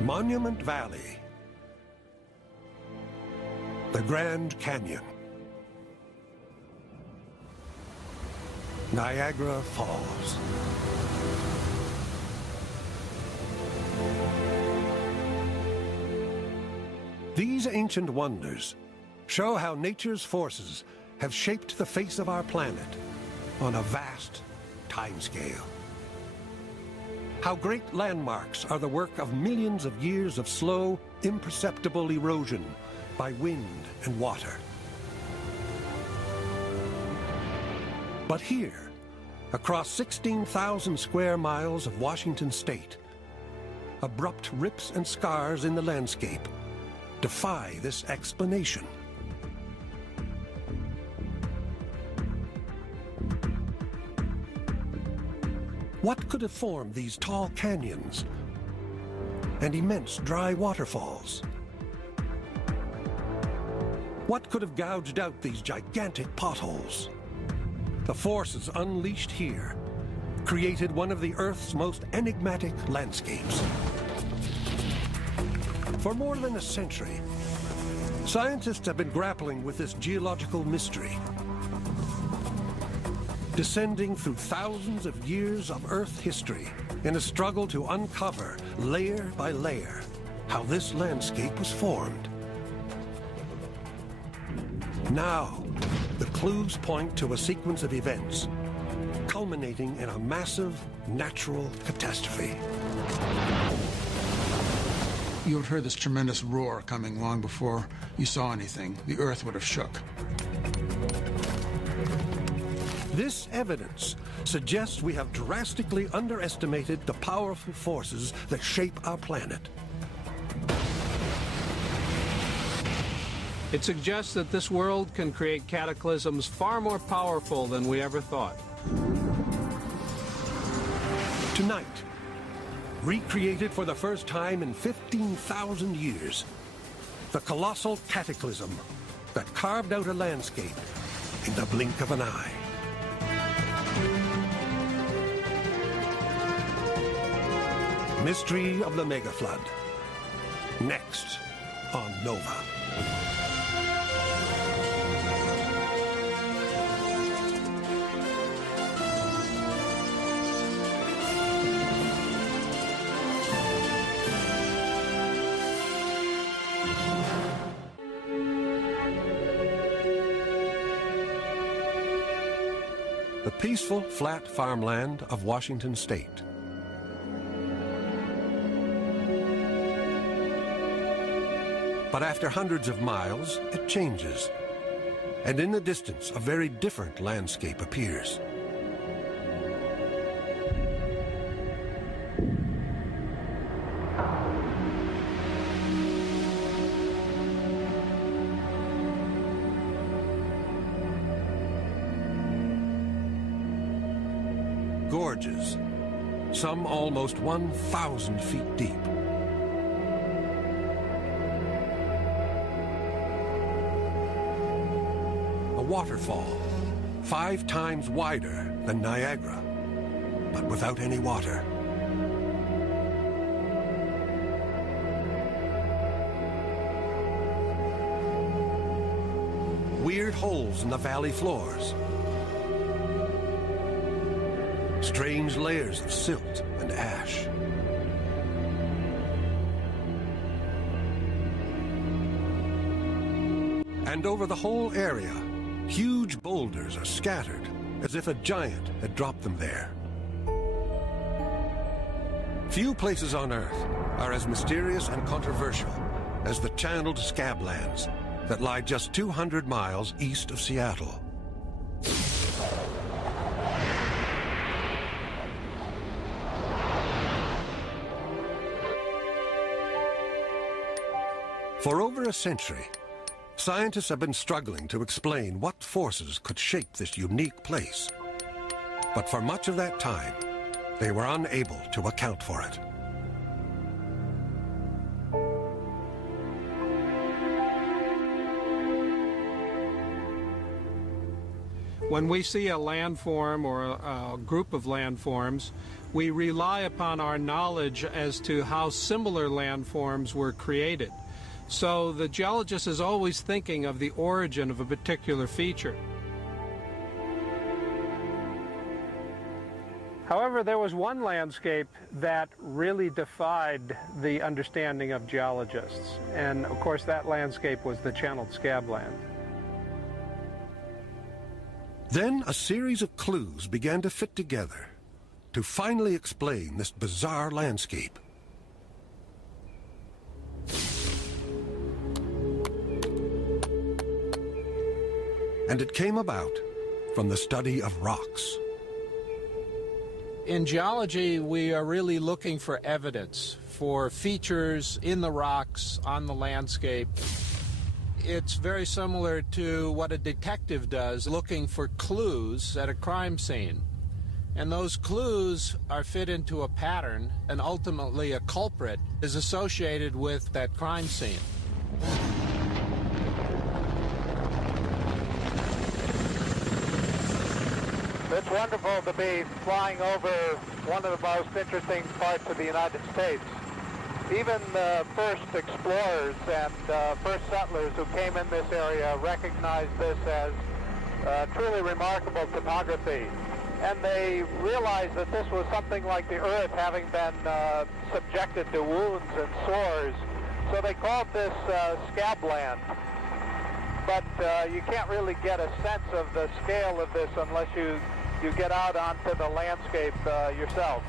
Monument Valley, the Grand Canyon, Niagara Falls. These ancient wonders show how nature's forces have shaped the face of our planet on a vast timescale. How great landmarks are the work of millions of years of slow, imperceptible erosion by wind and water. But here, across 16,000 square miles of Washington state, abrupt rips and scars in the landscape defy this explanation. What could have formed these tall canyons and immense dry waterfalls? What could have gouged out these gigantic potholes? The forces unleashed here created one of the Earth's most enigmatic landscapes. For more than a century, scientists have been grappling with this geological mystery, descending through thousands of years of Earth history in a struggle to uncover, layer by layer, how this landscape was formed. Now, the clues point to a sequence of events, culminating in a massive natural catastrophe. You would have heard this tremendous roar coming long before you saw anything. The Earth would have shook. This evidence suggests we have drastically underestimated the powerful forces that shape our planet. It suggests that this world can create cataclysms far more powerful than we ever thought. Tonight, recreated for the first time in 15,000 years, the colossal cataclysm that carved out a landscape in the blink of an eye. Mystery of the Mega Flood. Next on Nova. The peaceful, flat farmland of Washington state. But after hundreds of miles, it changes. And in the distance, a very different landscape appears. Gorges, some almost 1,000 feet deep. Waterfall, 5 times wider than Niagara, but without any water. Weird holes in the valley floors. Strange layers of silt and ash. And over the whole area, huge boulders are scattered, as if a giant had dropped them there. Few places on Earth are as mysterious and controversial as the channeled scablands that lie just 200 miles east of Seattle. For over a century, scientists have been struggling to explain what forces could shape this unique place. But for much of that time, they were unable to account for it. When we see a landform or a group of landforms, we rely upon our knowledge as to how similar landforms were created. So the geologist is always thinking of the origin of a particular feature. However, there was one landscape that really defied the understanding of geologists, and of course that landscape was the channeled scabland. Then a series of clues began to fit together to finally explain this bizarre landscape. And it came about from the study of rocks. In geology, we are really looking for evidence, for features in the rocks, on the landscape. It's very similar to what a detective does, looking for clues at a crime scene. And those clues are fit into a pattern, and ultimately a culprit is associated with that crime scene. It's wonderful to be flying over one of the most interesting parts of the United States. Even the first explorers and first settlers who came in this area recognized this as truly remarkable topography. And they realized that this was something like the earth having been subjected to wounds and sores. So they called this scabland. But you can't really get a sense of the scale of this unless you get out onto the landscape yourself.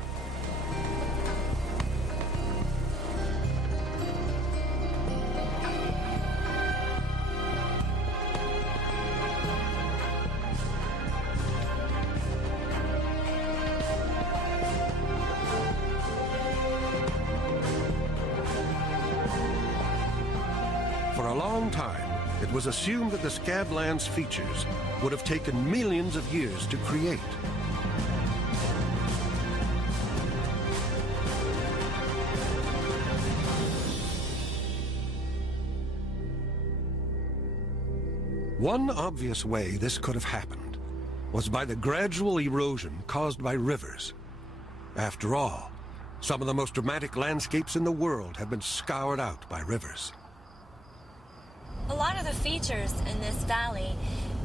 For a long time, it was assumed that the scabland's features would have taken millions of years to create. One obvious way this could have happened was by the gradual erosion caused by rivers. After all, some of the most dramatic landscapes in the world have been scoured out by rivers. A lot of the features in this valley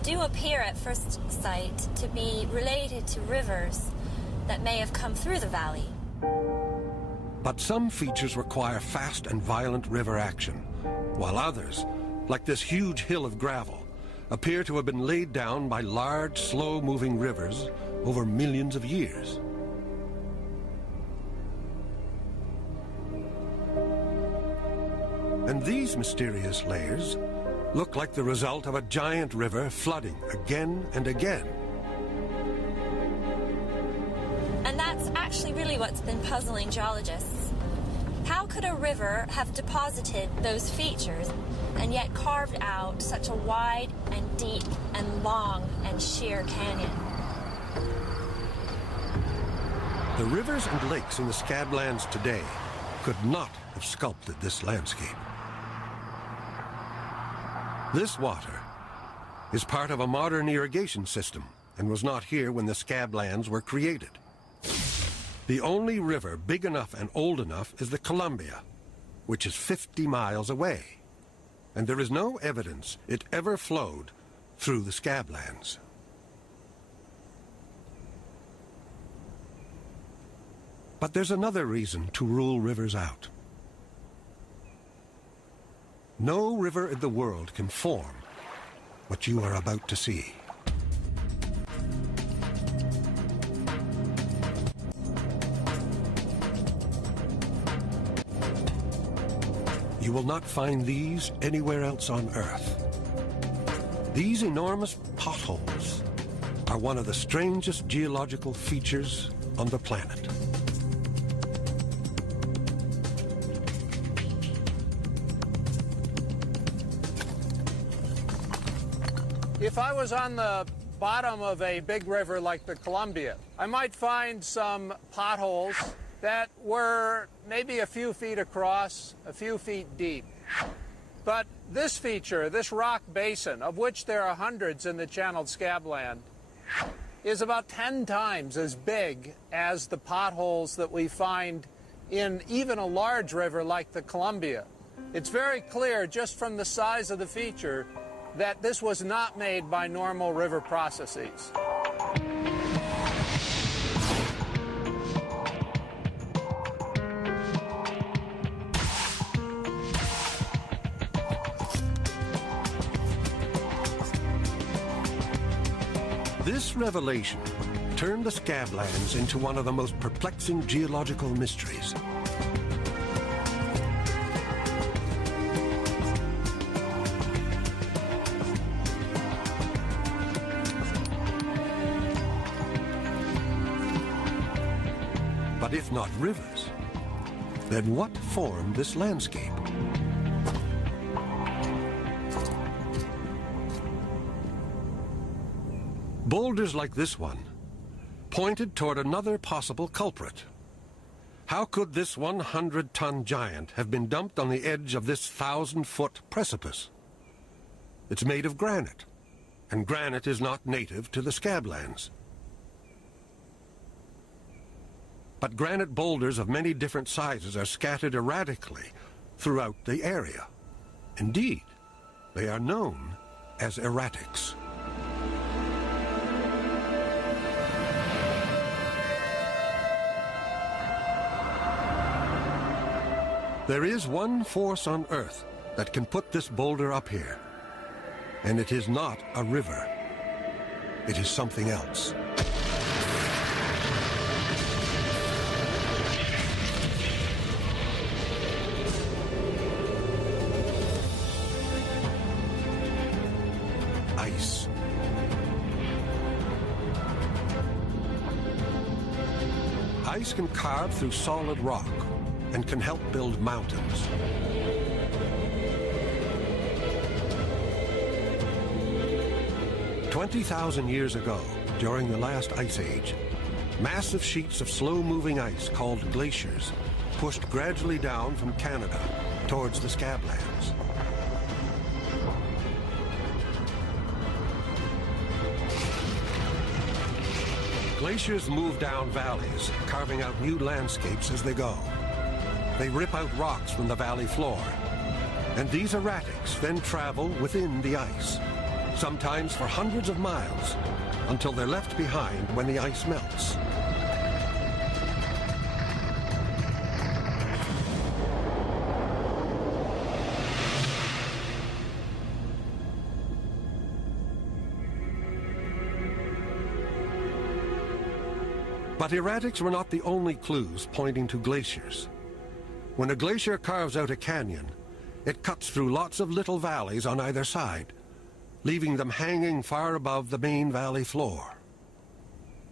do appear at first sight to be related to rivers that may have come through the valley. But some features require fast and violent river action, while others, like this huge hill of gravel, appear to have been laid down by large, slow-moving rivers over millions of years. And these mysterious layers look like the result of a giant river flooding again and again. And that's actually really what's been puzzling geologists. How could a river have deposited those features and yet carved out such a wide and deep and long and sheer canyon? The rivers and lakes in the scablands today could not have sculpted this landscape. This water is part of a modern irrigation system and was not here when the scablands were created. The only river big enough and old enough is the Columbia, which is 50 miles away, and there is no evidence it ever flowed through the scablands. But there's another reason to rule rivers out. No river in the world can form what you are about to see. You will not find these anywhere else on Earth. These enormous potholes are one of the strangest geological features on the planet. If I was on the bottom of a big river like the Columbia, I might find some potholes that were maybe a few feet across, a few feet deep. But this feature, this rock basin, of which there are hundreds in the channeled scabland, is about 10 times as big as the potholes that we find in even a large river like the Columbia. It's very clear just from the size of the feature that this was not made by normal river processes. This revelation turned the Scablands into one of the most perplexing geological mysteries. But if not rivers, then what formed this landscape? Boulders like this one pointed toward another possible culprit. How could this 100-ton giant have been dumped on the edge of this 1,000-foot precipice? It's made of granite, and granite is not native to the Scablands. But granite boulders of many different sizes are scattered erratically throughout the area. Indeed, they are known as erratics. There is one force on Earth that can put this boulder up here. And it is not a river. It is something else. Ice. Ice can carve through solid rock and can help build mountains. "20,000 years ago, during the last ice age, massive sheets of slow-moving ice called glaciers pushed gradually down from Canada towards the Scablands. Glaciers move down valleys, carving out new landscapes as they go. They rip out rocks from the valley floor, and these erratics then travel within the ice, sometimes for hundreds of miles, until they're left behind when the ice melts. But erratics were not the only clues pointing to glaciers. When a glacier carves out a canyon, it cuts through lots of little valleys on either side, leaving them hanging far above the main valley floor.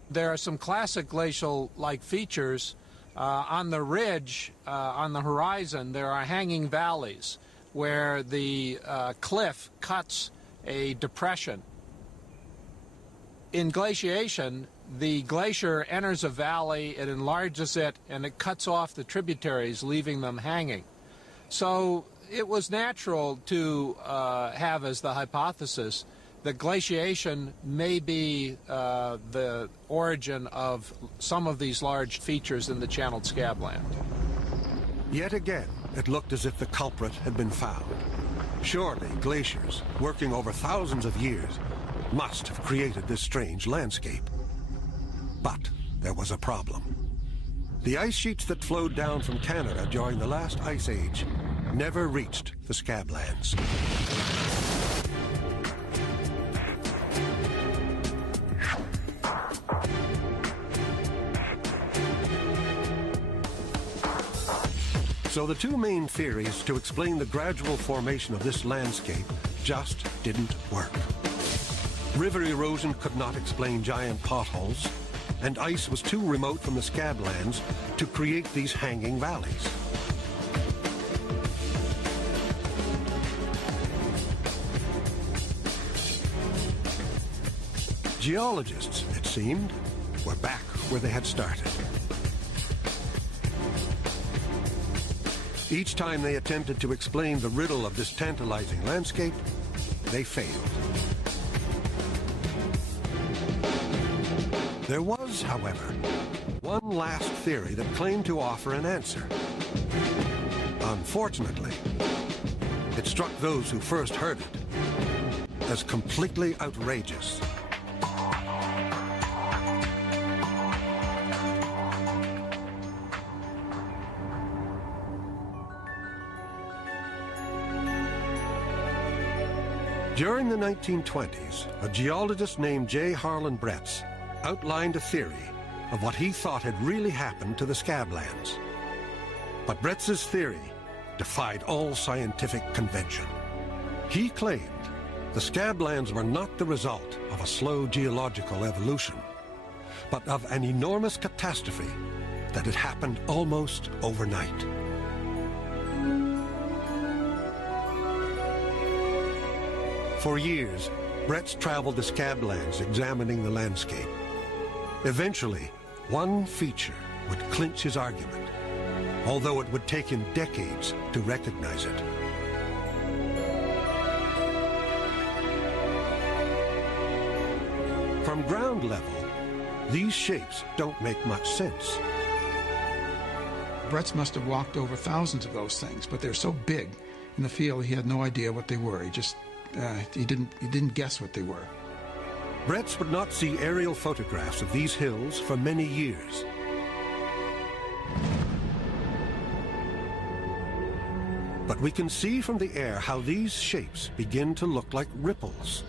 There are some classic glacial-like features. On the ridge, on the horizon, there are hanging valleys where the cliff cuts a depression. In glaciation, the glacier enters a valley, it enlarges it, and it cuts off the tributaries, leaving them hanging. So it was natural to have as the hypothesis that glaciation may be the origin of some of these large features in the channeled Scabland. Yet again, it looked as if the culprit had been found. Surely glaciers, working over thousands of years, must have created this strange landscape. But there was a problem. The ice sheets that flowed down from Canada during the last ice age never reached the Scablands. So the two main theories to explain the gradual formation of this landscape just didn't work. River erosion could not explain giant potholes, and ice was too remote from the Scablands to create these hanging valleys. Geologists, it seemed, were back where they had started. Each time they attempted to explain the riddle of this tantalizing landscape, they failed. There was, however, one last theory that claimed to offer an answer. Unfortunately, it struck those who first heard it as completely outrageous. During the 1920s, a geologist named J. Harlan Bretz outlined a theory of what he thought had really happened to the Scablands. But Bretz's theory defied all scientific convention. He claimed the Scablands were not the result of a slow geological evolution, but of an enormous catastrophe that had happened almost overnight. For years, Bretz traveled the Scablands examining the landscape. Eventually, one feature would clinch his argument, although it would take him decades to recognize it. From ground level, these shapes don't make much sense. Bretz must have walked over thousands of those things, but they're so big in the field he had no idea what they were. He didn't guess what they were. Bretz would not see aerial photographs of these hills for many years. But we can see from the air how these shapes begin to look like ripples,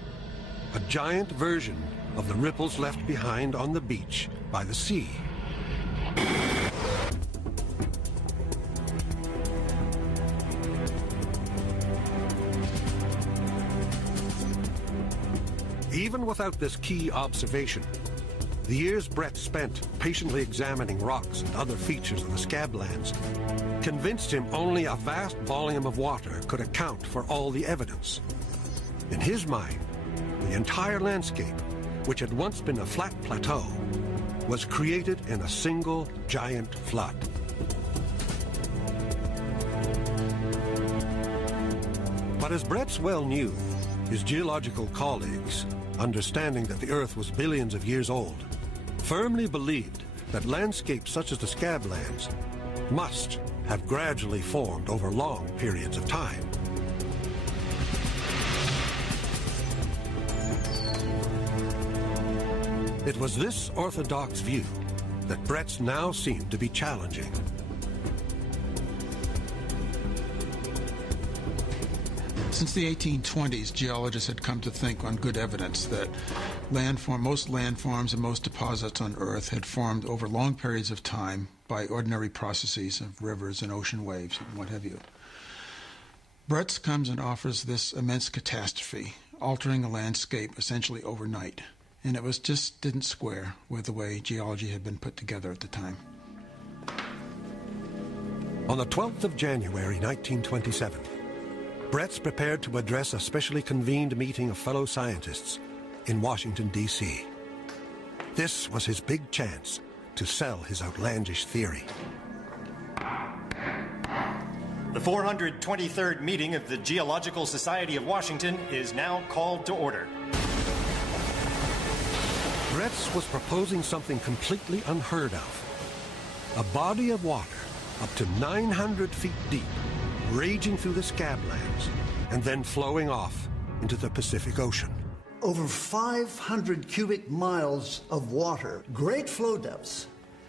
a giant version of the ripples left behind on the beach by the sea. Even without this key observation, the years Bretz spent patiently examining rocks and other features of the Scablands convinced him only a vast volume of water could account for all the evidence. In his mind, the entire landscape, which had once been a flat plateau, was created in a single giant flood. But as Bretz well knew, his geological colleagues, understanding that the Earth was billions of years old, firmly believed that landscapes such as the Scablands must have gradually formed over long periods of time. It was this orthodox view that Bretz now seemed to be challenging. Since the 1820s, geologists had come to think on good evidence that most landforms and most deposits on Earth had formed over long periods of time by ordinary processes of rivers and ocean waves and what have you. Bretz comes and offers this immense catastrophe, altering a landscape essentially overnight. And it just didn't square with the way geology had been put together at the time. On the 12th of January, 1927, Bretz prepared to address a specially convened meeting of fellow scientists in Washington, D.C. This was his big chance to sell his outlandish theory. The 423rd meeting of the Geological Society of Washington is now called to order. Bretz was proposing something completely unheard of. A body of water up to 900 feet deep, raging through the Scablands, and then flowing off into the Pacific Ocean. Over 500 cubic miles of water, great flow depths.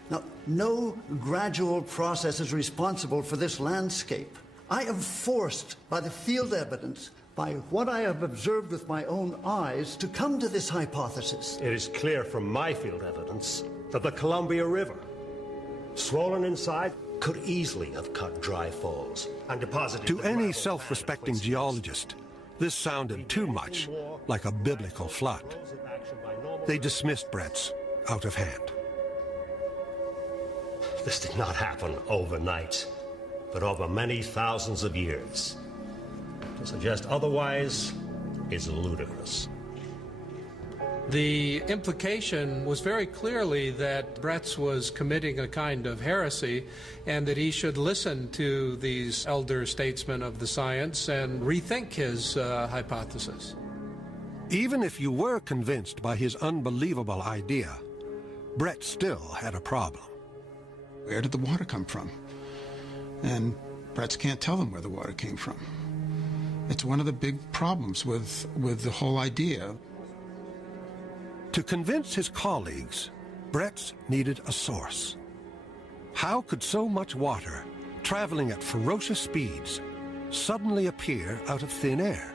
Now, no gradual process is responsible for this landscape. I am forced by the field evidence, by what I have observed with my own eyes, to come to this hypothesis. It is clear from my field evidence that the Columbia River, swollen inside, could easily have cut dry falls and deposited... To any self-respecting geologist, this sounded too much like a biblical flood. They dismissed Bretz out of hand. This did not happen overnight, but over many thousands of years. To suggest otherwise is ludicrous. The implication was very clearly that Bretz was committing a kind of heresy and that he should listen to these elder statesmen of the science and rethink his hypothesis. Even if you were convinced by his unbelievable idea, Brett still had a problem. Where did the water come from? And Bretts can't tell them where the water came from. It's one of the big problems with the whole idea. To convince his colleagues, Bretts needed a source. How could so much water, traveling at ferocious speeds, suddenly appear out of thin air?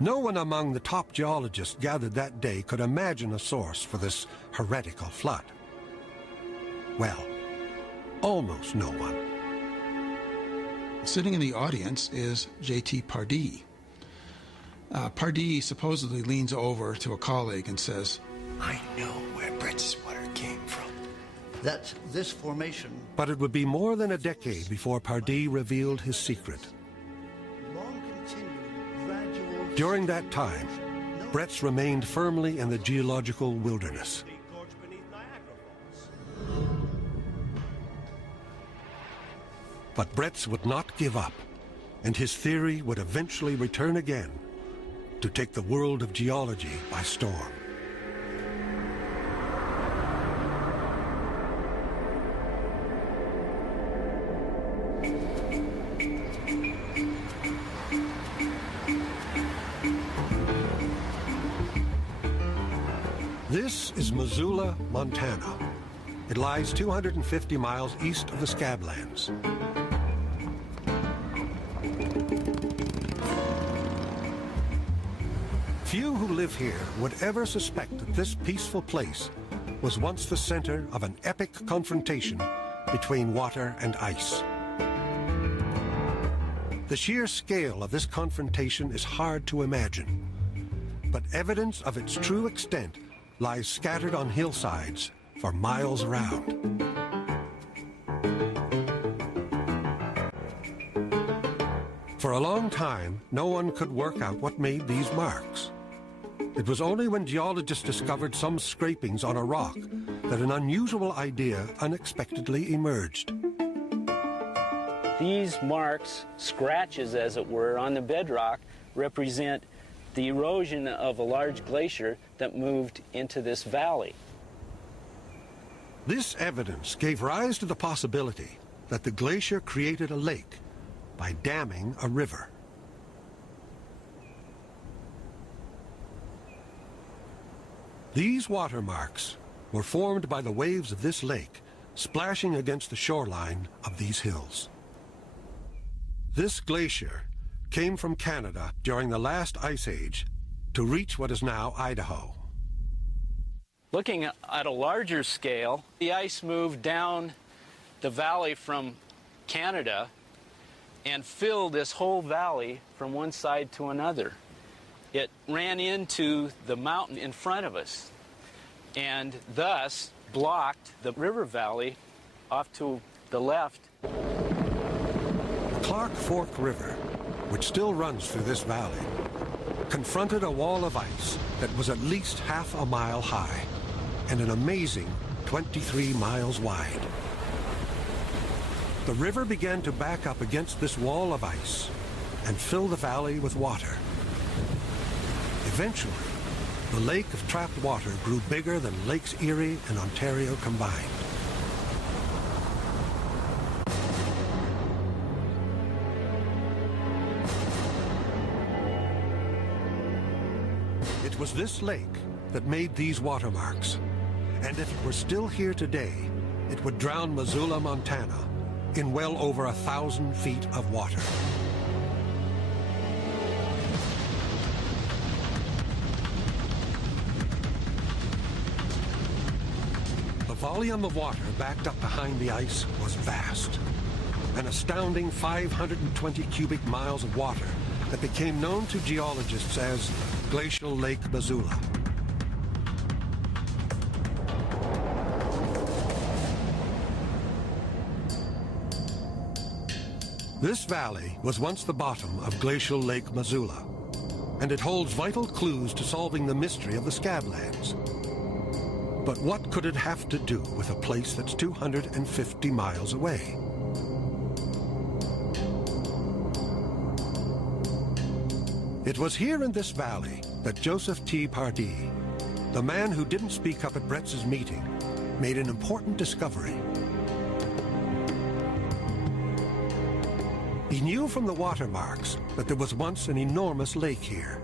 No one among the top geologists gathered that day could imagine a source for this heretical flood. Well, almost no one. Sitting in the audience is J.T. Pardee. Pardee supposedly leans over to a colleague and says, I know where Brett's water came from. That this formation... But it would be more than a decade before Pardee revealed his secret. During that time, Bretts remained firmly in the geological wilderness. But Bretts would not give up, and his theory would eventually return again to take the world of geology by storm. This is Missoula, Montana. It lies 250 miles east of the Scablands. Few who live here would ever suspect that this peaceful place was once the center of an epic confrontation between water and ice. The sheer scale of this confrontation is hard to imagine, but evidence of its true extent lies scattered on hillsides for miles around. For a long time, no one could work out what made these marks. It was only when geologists discovered some scrapings on a rock that an unusual idea unexpectedly emerged. These marks, scratches as it were, on the bedrock represent the erosion of a large glacier that moved into this valley. This evidence gave rise to the possibility that the glacier created a lake by damming a river. These watermarks were formed by the waves of this lake splashing against the shoreline of these hills. This glacier came from Canada during the last ice age to reach what is now Idaho. Looking at a larger scale, the ice moved down the valley from Canada and filled this whole valley from one side to another. It ran into the mountain in front of us and thus blocked the river valley off to the left. The Clark Fork River, which still runs through this valley, confronted a wall of ice that was at least half a mile high and an amazing 23 miles wide. The river began to back up against this wall of ice and fill the valley with water. Eventually, the lake of trapped water grew bigger than Lakes Erie and Ontario combined. It was this lake that made these watermarks, and if it were still here today, it would drown Missoula, Montana, in well over 1,000 feet of water. The volume of water backed up behind the ice was vast, an astounding 520 cubic miles of water that became known to geologists as Glacial Lake Missoula. This valley was once the bottom of Glacial Lake Missoula, and it holds vital clues to solving the mystery of the Scablands. But what could it have to do with a place that's 250 miles away? It was here in this valley that Joseph T. Pardee, the man who didn't speak up at Bretz's meeting, made an important discovery. He knew from the watermarks that there was once an enormous lake here,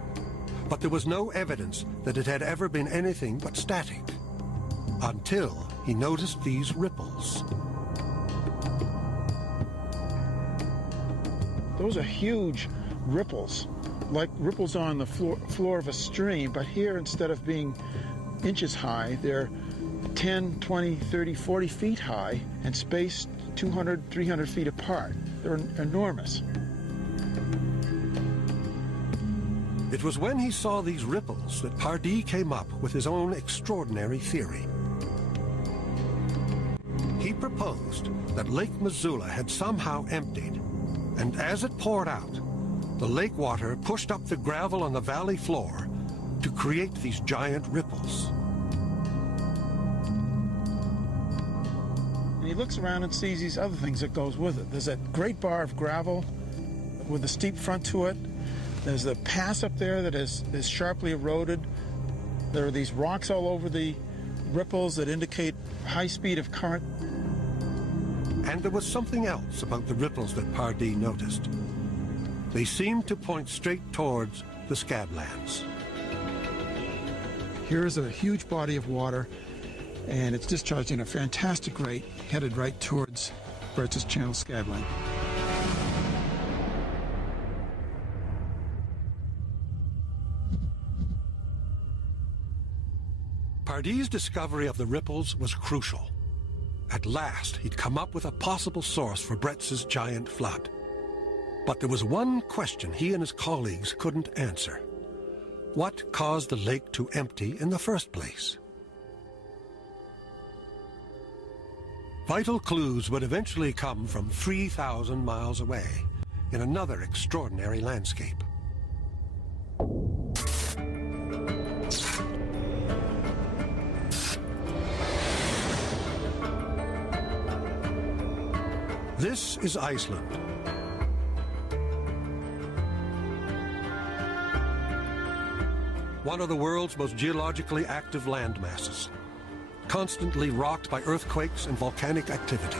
but there was no evidence that it had ever been anything but static, until he noticed these ripples. Those are huge ripples, like ripples on the floor of a stream, but here, instead of being inches high, they're 10, 20, 30, 40 feet high and spaced 200, 300 feet apart. They're enormous. It was when he saw these ripples that Pardee came up with his own extraordinary theory. He proposed that Lake Missoula had somehow emptied, and as it poured out, the lake water pushed up the gravel on the valley floor to create these giant ripples. And he looks around and sees these other things that goes with it. There's a great bar of gravel with a steep front to it. There's the pass up there that is sharply eroded. There are these rocks all over the ripples that indicate high speed of current. And there was something else about the ripples that Pardee noticed. They seemed to point straight towards the Scablands. Here is a huge body of water, and it's discharging at a fantastic rate, headed right towards Bretz's Channel Scabland. Pardee's discovery of the ripples was crucial. At last, he'd come up with a possible source for Bretz's giant flood. But there was one question he and his colleagues couldn't answer. What caused the lake to empty in the first place? Vital clues would eventually come from 3,000 miles away, in another extraordinary landscape. This is Iceland. One of the world's most geologically active land masses, constantly rocked by earthquakes and volcanic activity.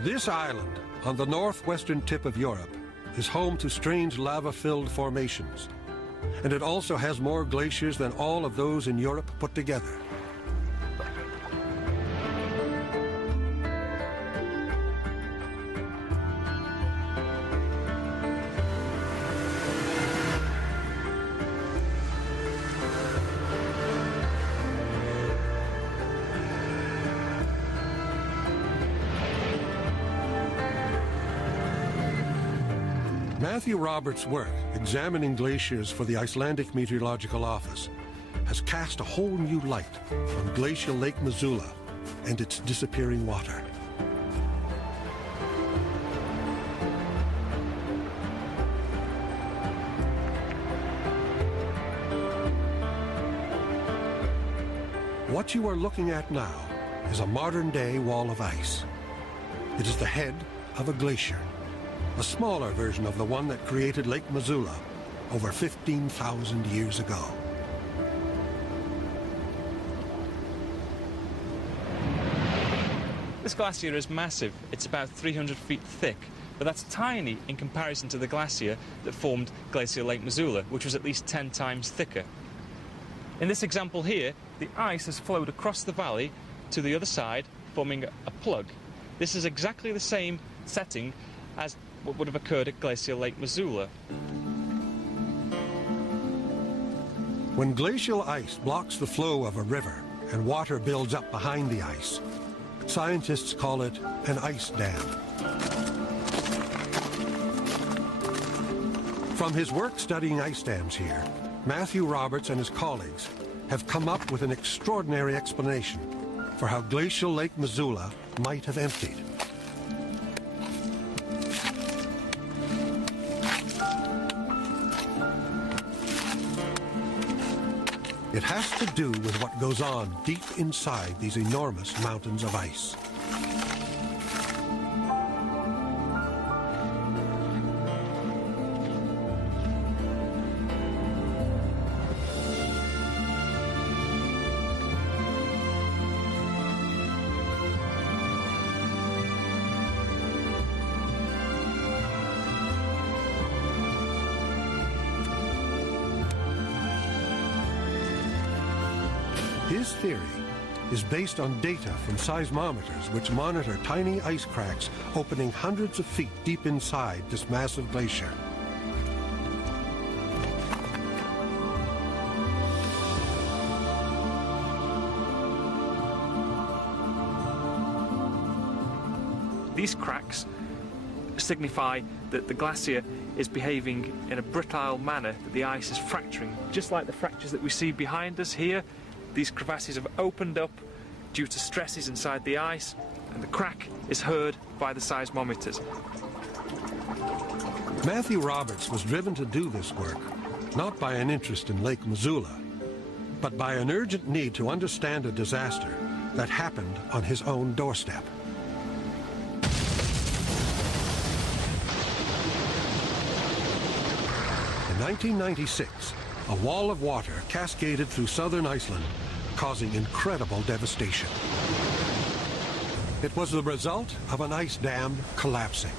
This island, on the northwestern tip of Europe, is home to strange lava-filled formations, and it also has more glaciers than all of those in Europe put together. Matthew Roberts' work examining glaciers for the Icelandic Meteorological Office has cast a whole new light on glacial Lake Missoula and its disappearing water. What you are looking at now is a modern-day wall of ice. It is the head of a glacier, a smaller version of the one that created Lake Missoula over 15,000 years ago. This glacier is massive. It's about 300 feet thick, but that's tiny in comparison to the glacier that formed Glacial Lake Missoula, which was at least 10 times thicker. In this example here, the ice has flowed across the valley to the other side, forming a plug. This is exactly the same setting as what would have occurred at Glacial Lake Missoula. When glacial ice blocks the flow of a river and water builds up behind the ice, scientists call it an ice dam. From his work studying ice dams here, Matthew Roberts and his colleagues have come up with an extraordinary explanation for how Glacial Lake Missoula might have emptied. It has to do with what goes on deep inside these enormous mountains of ice. His theory is based on data from seismometers which monitor tiny ice cracks opening hundreds of feet deep inside this massive glacier. These cracks signify that the glacier is behaving in a brittle manner, that the ice is fracturing. Just like the fractures that we see behind us here, these crevasses have opened up due to stresses inside the ice, and the crack is heard by the seismometers. Matthew Roberts was driven to do this work not by an interest in Lake Missoula, but by an urgent need to understand a disaster that happened on his own doorstep. In 1996, a wall of water cascaded through southern Iceland, causing incredible devastation. It was the result of an ice dam collapsing.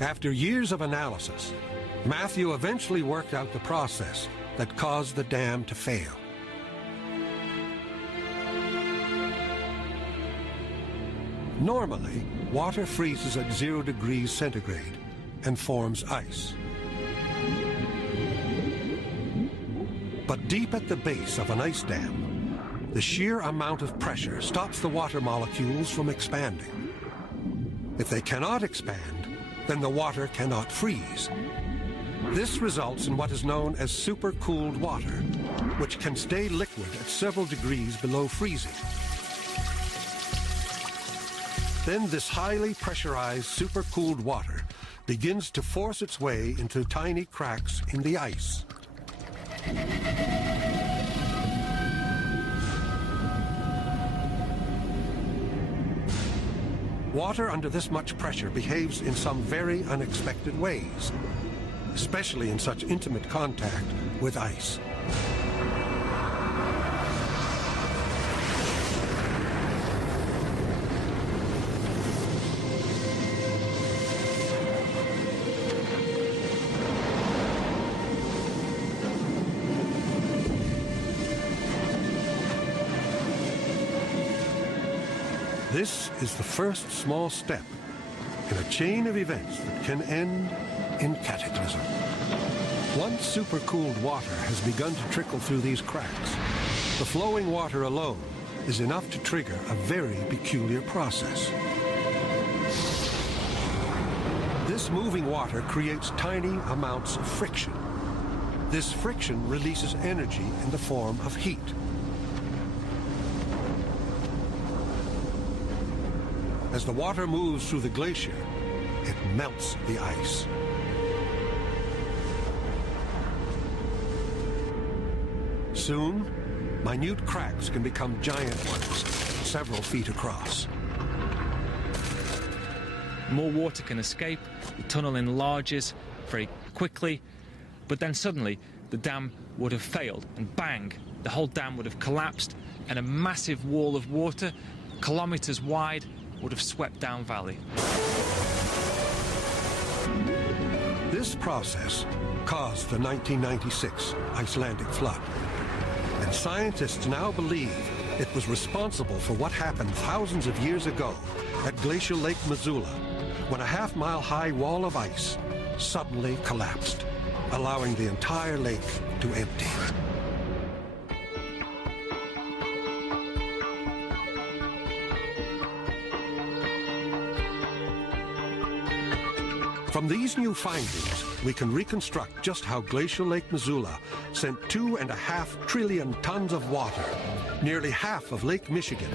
After years of analysis, Matthew eventually worked out the process that caused the dam to fail. Normally, water freezes at 0 degrees centigrade and forms ice. But deep at the base of an ice dam, the sheer amount of pressure stops the water molecules from expanding. If they cannot expand, then the water cannot freeze. This results in what is known as supercooled water, which can stay liquid at several degrees below freezing. Then this highly pressurized supercooled water begins to force its way into tiny cracks in the ice. Water under this much pressure behaves in some very unexpected ways, especially in such intimate contact with ice. This is the first small step in a chain of events that can end in cataclysm. Once supercooled water has begun to trickle through these cracks, the flowing water alone is enough to trigger a very peculiar process. This moving water creates tiny amounts of friction. This friction releases energy in the form of heat. As the water moves through the glacier, it melts the ice. Soon, minute cracks can become giant ones, several feet across. More water can escape, the tunnel enlarges very quickly, but then suddenly the dam would have failed, and bang, the whole dam would have collapsed, and a massive wall of water, kilometers wide, would have swept down valley. This process caused the 1996 Icelandic flood, and scientists now believe it was responsible for what happened thousands of years ago at glacial Lake Missoula, when a half-mile-high wall of ice suddenly collapsed, allowing the entire lake to empty. From these new findings, we can reconstruct just how glacial Lake Missoula sent 2.5 trillion tons of water, nearly half of Lake Michigan,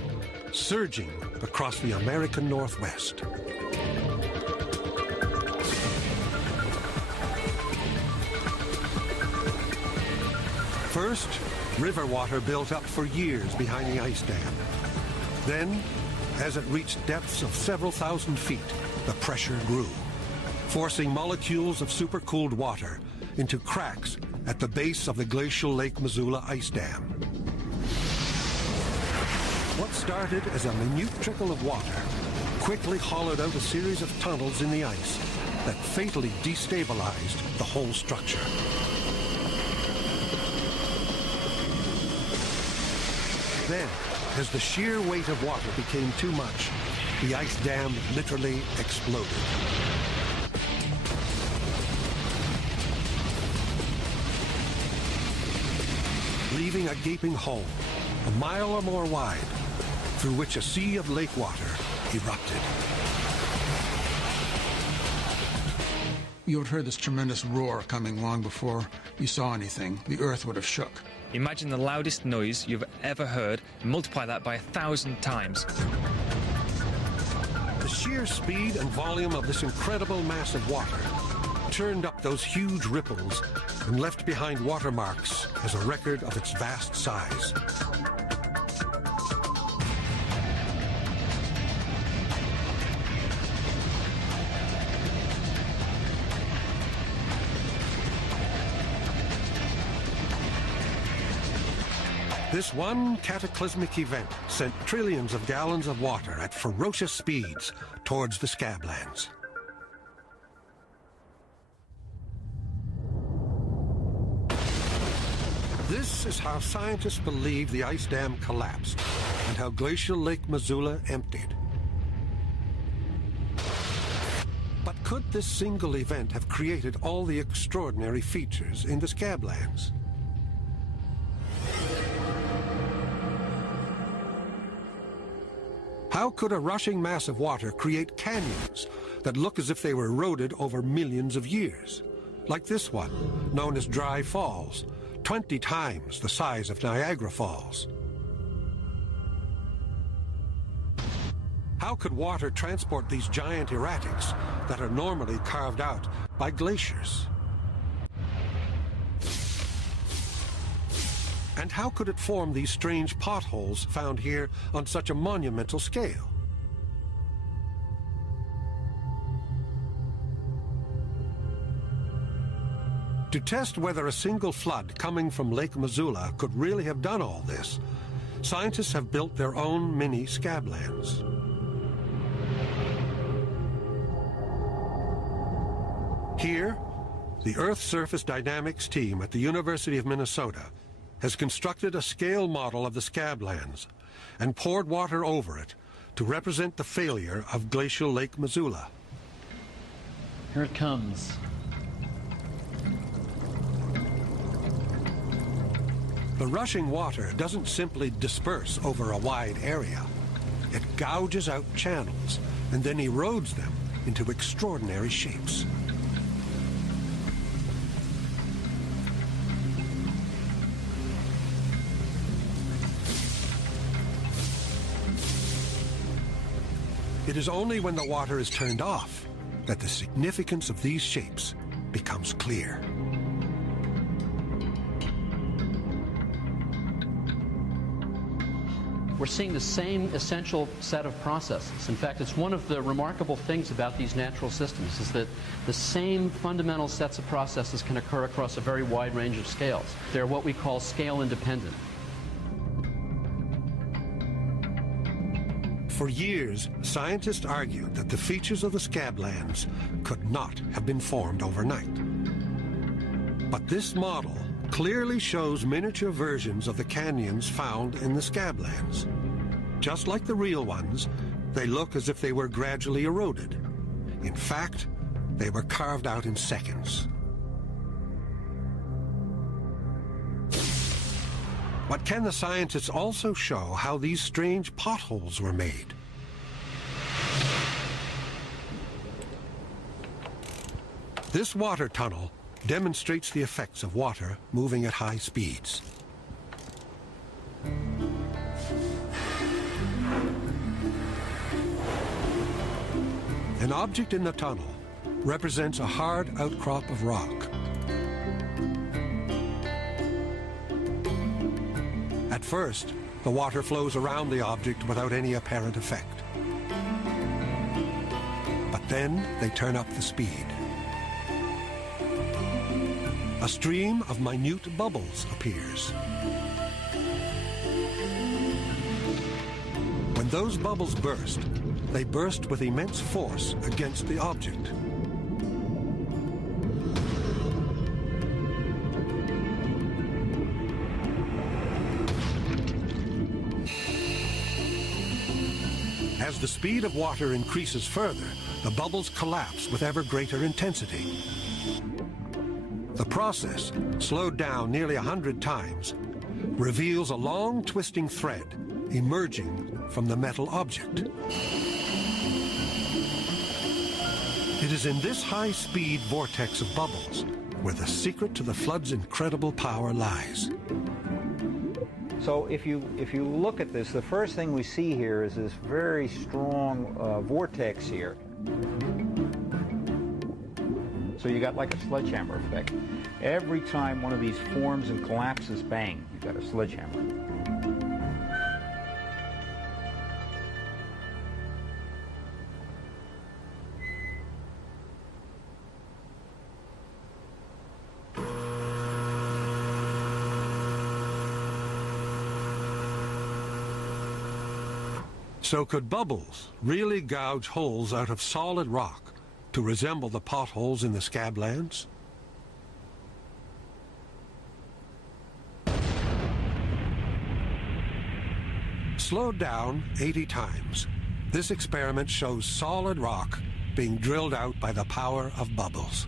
surging across the American Northwest. First, river water built up for years behind the ice dam. Then, as it reached depths of several thousand feet, the pressure grew, forcing molecules of supercooled water into cracks at the base of the glacial Lake Missoula ice dam. What started as a minute trickle of water quickly hollowed out a series of tunnels in the ice, that fatally destabilized the whole structure. Then, as the sheer weight of water became too much, the ice dam literally exploded. Leaving a gaping hole, a mile or more wide, through which a sea of lake water erupted. You would have heard this tremendous roar coming long before you saw anything. The earth would have shook. Imagine the loudest noise you've ever heard, and multiply that by 1,000 times. The sheer speed and volume of this incredible mass of water churned up those huge ripples and left behind watermarks as a record of its vast size. This one cataclysmic event sent trillions of gallons of water at ferocious speeds towards the scablands. This is how scientists believe the ice dam collapsed and how glacial Lake Missoula emptied. But could this single event have created all the extraordinary features in the scablands? How could a rushing mass of water create canyons that look as if they were eroded over millions of years? Like this one, known as Dry Falls, 20 times the size of Niagara Falls. How could water transport these giant erratics that are normally carved out by glaciers? And how could it form these strange potholes found here on such a monumental scale? To test whether a single flood coming from Lake Missoula could really have done all this, scientists have built their own mini scablands. Here, the Earth Surface Dynamics team at the University of Minnesota has constructed a scale model of the scablands and poured water over it to represent the failure of glacial Lake Missoula. Here it comes. The rushing water doesn't simply disperse over a wide area. It gouges out channels and then erodes them into extraordinary shapes. It is only when the water is turned off that the significance of these shapes becomes clear. We're seeing the same essential set of processes. In fact, it's one of the remarkable things about these natural systems is that the same fundamental sets of processes can occur across a very wide range of scales. They're what we call scale independent. For years, scientists argued that the features of the scablands could not have been formed overnight. But this model clearly shows miniature versions of the canyons found in the scablands. Just like the real ones, they look as if they were gradually eroded. In fact, they were carved out in seconds. But can the scientists also show how these strange potholes were made? This water tunnel demonstrates the effects of water moving at high speeds. An object in the tunnel represents a hard outcrop of rock. At first, the water flows around the object without any apparent effect. But then they turn up the speed. A stream of minute bubbles appears. When those bubbles burst, they burst with immense force against the object. As the speed of water increases further, the bubbles collapse with ever greater intensity. The process, slowed down nearly 100 times, reveals a long twisting thread emerging from the metal object. It is in this high-speed vortex of bubbles where the secret to the flood's incredible power lies. So if you look at this, the first thing we see here is this very strong vortex here. So you got like a sledgehammer effect. Every time one of these forms and collapses, bang, you've got a sledgehammer. So could bubbles really gouge holes out of solid rock to resemble the potholes in the Scablands? Slowed down 80 times, this experiment shows solid rock being drilled out by the power of bubbles.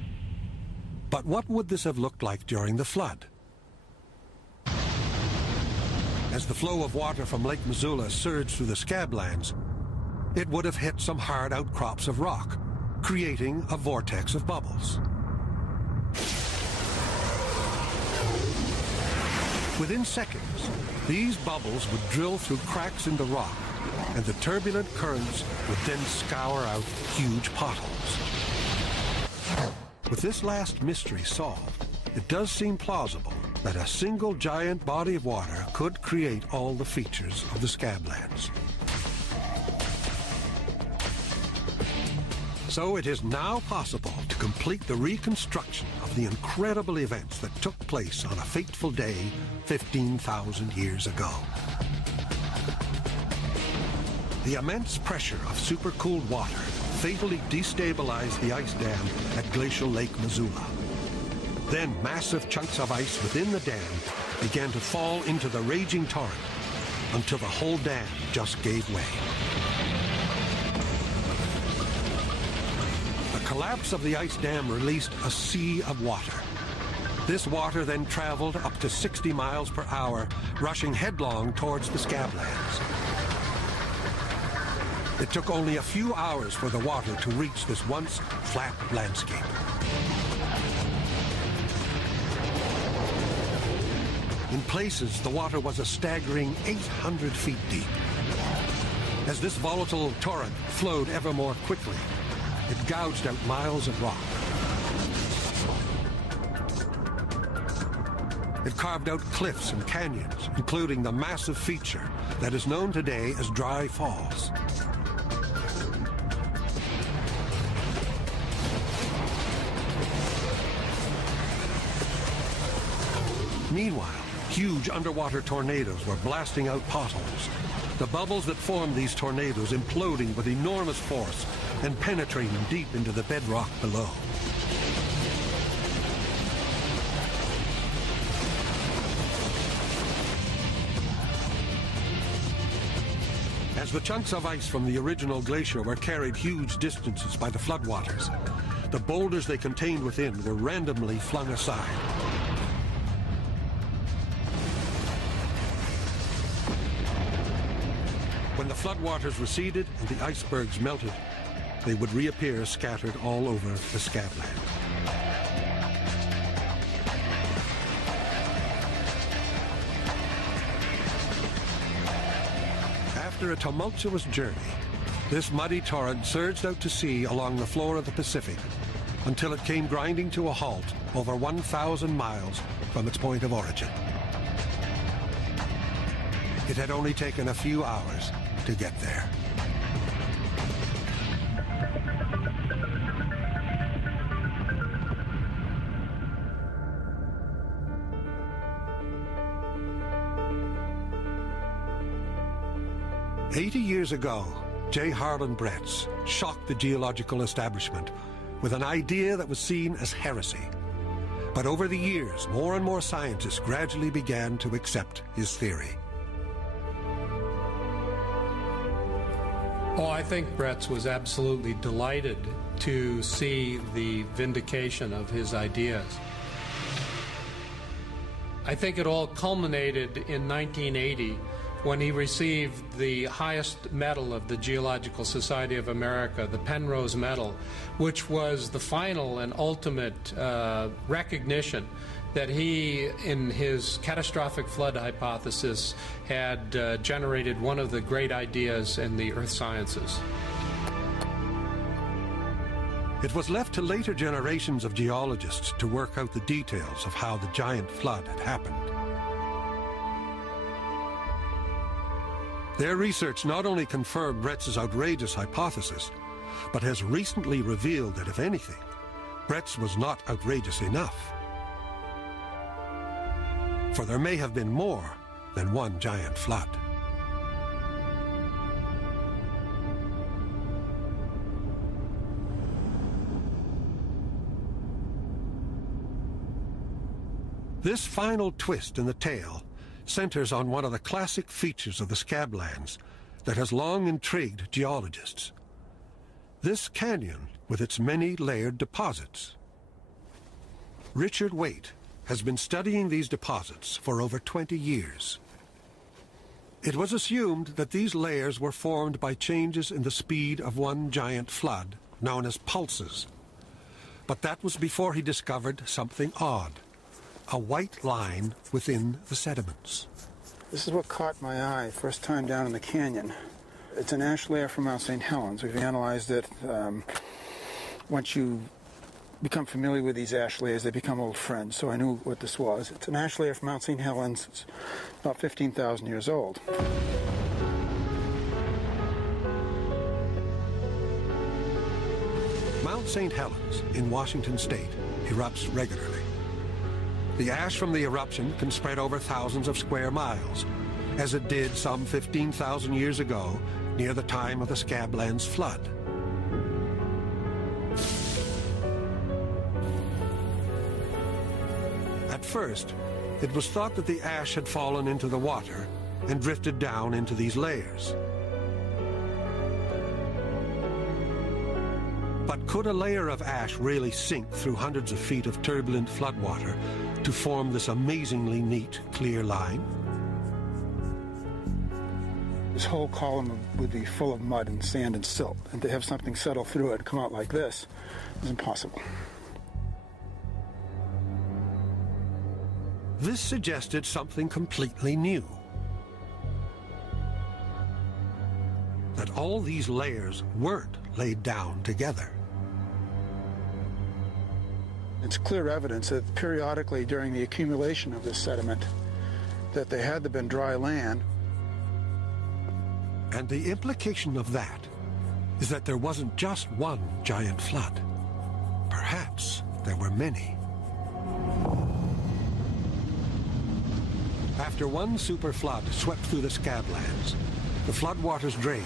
But what would this have looked like during the flood? As the flow of water from Lake Missoula surged through the Scablands, it would have hit some hard outcrops of rock, creating a vortex of bubbles. Within seconds, these bubbles would drill through cracks in the rock, and the turbulent currents would then scour out huge potholes. With this last mystery solved, it does seem plausible that a single giant body of water could create all the features of the Scablands. So it is now possible to complete the reconstruction of the incredible events that took place on a fateful day 15,000 years ago. The immense pressure of supercooled water fatally destabilized the ice dam at Glacial Lake Missoula. Then massive chunks of ice within the dam began to fall into the raging torrent until the whole dam just gave way. The collapse of the ice dam released a sea of water. This water then traveled up to 60 miles per hour, rushing headlong towards the Scablands. It took only a few hours for the water to reach this once flat landscape. In places, the water was a staggering 800 feet deep. As this volatile torrent flowed ever more quickly, it gouged out miles of rock. It carved out cliffs and canyons, including the massive feature that is known today as Dry Falls. Meanwhile, huge underwater tornadoes were blasting out potholes. The bubbles that formed these tornadoes imploding with enormous force and penetrating deep into the bedrock below. As the chunks of ice from the original glacier were carried huge distances by the floodwaters, the boulders they contained within were randomly flung aside. When the floodwaters receded and the icebergs melted, they would reappear scattered all over the Scablands. After a tumultuous journey, this muddy torrent surged out to sea along the floor of the Pacific until it came grinding to a halt over 1,000 miles from its point of origin. It had only taken a few hours to get there. "80 years ago, J. Harlan Bretz shocked the geological establishment with an idea that was seen as heresy. But over the years, more and more scientists gradually began to accept his theory. Oh, I think Bretz was absolutely delighted to see the vindication of his ideas. I think it all culminated in 1980 when he received the highest medal of the Geological Society of America, the Penrose Medal, which was the final and ultimate recognition that he, in his catastrophic flood hypothesis, had generated one of the great ideas in the earth sciences. It was left to later generations of geologists to work out the details of how the giant flood had happened. Their research not only confirmed Bretz's outrageous hypothesis, but has recently revealed that, if anything, Bretz was not outrageous enough. For there may have been more than one giant flood. This final twist in the tale centers on one of the classic features of the Scablands that has long intrigued geologists. This canyon with its many layered deposits. Richard Waite has been studying these deposits for over 20 years. It was assumed that these layers were formed by changes in the speed of one giant flood, known as pulses. But that was before he discovered something odd. A white line within the sediments. This is what caught my eye first time down in the canyon. It's an ash layer from Mount St. Helens. We've analyzed it. Once you become familiar with these ash layers, they become old friends, so I knew what this was. It's an ash layer from Mount St. Helens. It's about 15,000 years old. Mount St. Helens in Washington state erupts regularly. The ash from the eruption can spread over thousands of square miles, as it did some 15,000 years ago near the time of the Scablands flood. At first, it was thought that the ash had fallen into the water and drifted down into these layers. But could a layer of ash really sink through hundreds of feet of turbulent floodwater to form this amazingly neat, clear line? This whole column would be full of mud and sand and silt, and to have something settle through it and come out like this is impossible. This suggested something completely new. That all these layers weren't laid down together. It's clear evidence that periodically during the accumulation of this sediment that there had to been dry land. And the implication of that is that there wasn't just one giant flood. Perhaps there were many. After one super flood swept through the Scablands, the floodwaters drained,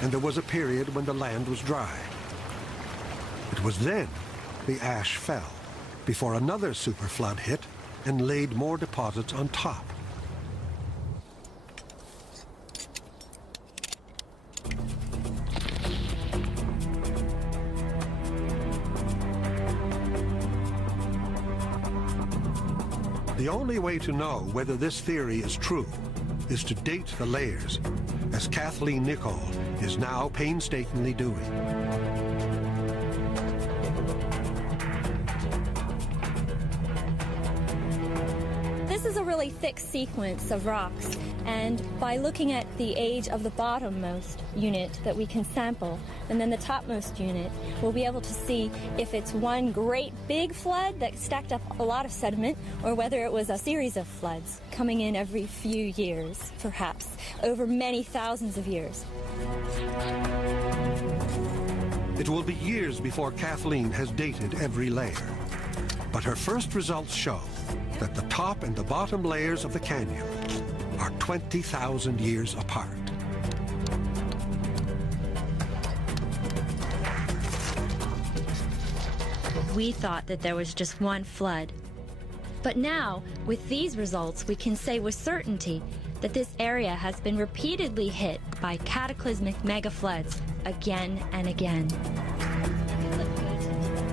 and there was a period when the land was dry. It was then the ash fell, before another super flood hit and laid more deposits on top. The only way to know whether this theory is true is to date the layers, as Kathleen Nichol is now painstakingly doing. This is a really thick sequence of rocks, and by looking at the age of the bottommost unit that we can sample, and then the topmost unit, we'll be able to see if it's one great big flood that stacked up a lot of sediment, or whether it was a series of floods coming in every few years, perhaps, over many thousands of years. It will be years before Kathleen has dated every layer, but her first results show that the top and the bottom layers of the canyon are 20,000 years apart. We thought that there was just one flood. But now, with these results, we can say with certainty that this area has been repeatedly hit by cataclysmic megafloods again and again.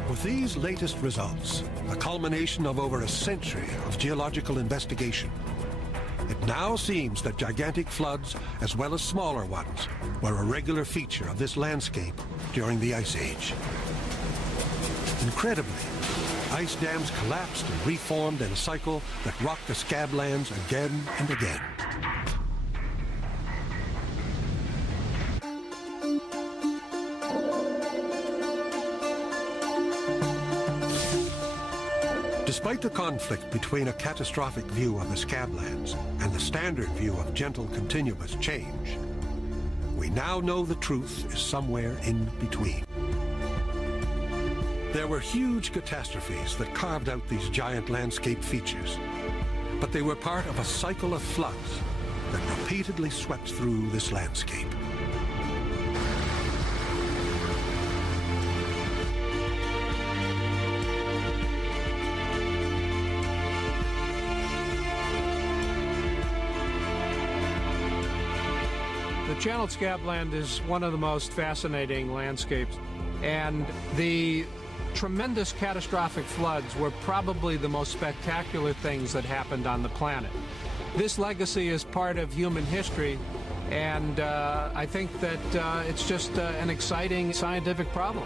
With these latest results, a culmination of over a century of geological investigation, it now seems that gigantic floods, as well as smaller ones, were a regular feature of this landscape during the Ice Age. Incredibly, ice dams collapsed and reformed in a cycle that rocked the scablands again and again. Despite the conflict between a catastrophic view of the scablands and the standard view of gentle continuous change, we now know the truth is somewhere in between. There were huge catastrophes that carved out these giant landscape features, but they were part of a cycle of floods that repeatedly swept through this landscape. The channeled scabland is one of the most fascinating landscapes, and the tremendous catastrophic floods were probably the most spectacular things that happened on the planet. This legacy is part of human history, and I think that it's just an exciting scientific problem.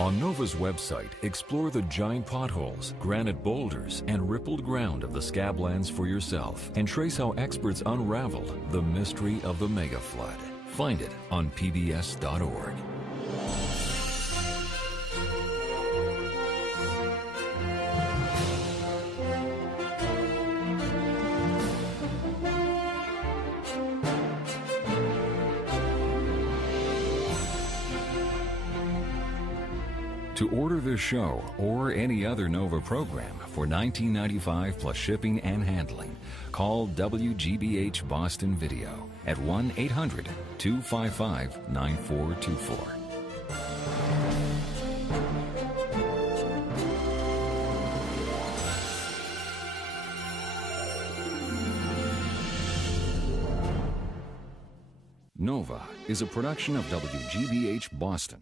On NOVA's website, explore the giant potholes, granite boulders, and rippled ground of the scablands for yourself, and trace how experts unraveled the mystery of the megaflood. Find it on pbs.org. To order this show or any other NOVA program for $19.95 plus shipping and handling, call WGBH Boston Video at 1-800-255-9424. NOVA is a production of WGBH Boston.